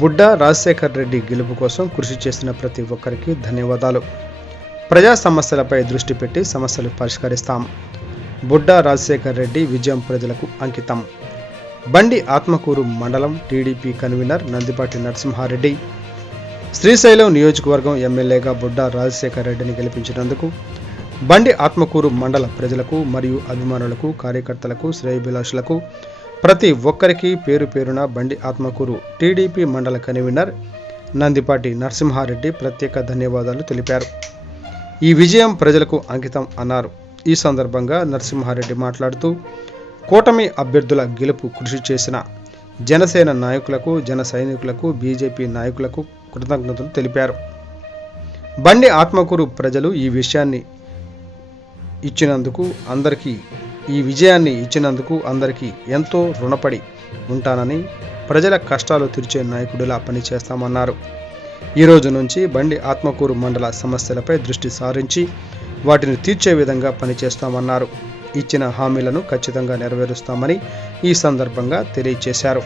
బుడ్డా రాజశేఖర్ రెడ్డి గెలుపు కోసం కృషి చేసిన ప్రతి ఒక్కరికి ధన్యవాదాలు. ప్రజా సమస్యలపై దృష్టి పెట్టి సమస్యలు పరిష్కరిస్తాం. బుడ్డా రాజశేఖర్ రెడ్డి విజయం ప్రజలకు అంకితం. బండి ఆత్మకూరు మండలం టీడీపీ కన్వీనర్ నందిపాటి నరసింహారెడ్డి శ్రీశైలం నియోజకవర్గం ఎమ్మెల్యేగా బుడ్డా రాజశేఖర్ రెడ్డిని గెలిపించినందుకు బండి ఆత్మకూరు మండల ప్రజలకు మరియు అభిమానులకు, కార్యకర్తలకు, శ్రేయోభిలాషులకు ప్రతి ఒక్కరికి పేరు పేరున బండి ఆత్మకూరు టీడీపీ మండల కన్వీనర్ నందిపాటి నరసింహారెడ్డి ప్రత్యేక ధన్యవాదాలు తెలిపారు. ఈ విజయం ప్రజలకు అంకితం అన్నారు. ఈ సందర్భంగా నరసింహారెడ్డి మాట్లాడుతూ కూటమి అభ్యర్థుల గెలుపు కృషి చేసిన జనసేన నాయకులకు, జన సైనికులకు, బీజేపీ నాయకులకు కృతజ్ఞతలు తెలిపారు. బండి ఆత్మకూరు ప్రజలు ఈ విజయాన్ని ఇచ్చినందుకు అందరికీ ఎంతో రుణపడి ఉంటానని, ప్రజల కష్టాలు తీర్చే నాయకుడిలా పనిచేస్తామన్నారు. ఈ రోజు నుంచి బండి ఆత్మకూరు మండల సమస్యలపై దృష్టి సారించి వాటిని తీర్చే విధంగా పనిచేస్తామన్నారు. ఇచ్చిన హామీలను ఖచ్చితంగా నెరవేరుస్తామని ఈ సందర్భంగా తెలియజేశారు.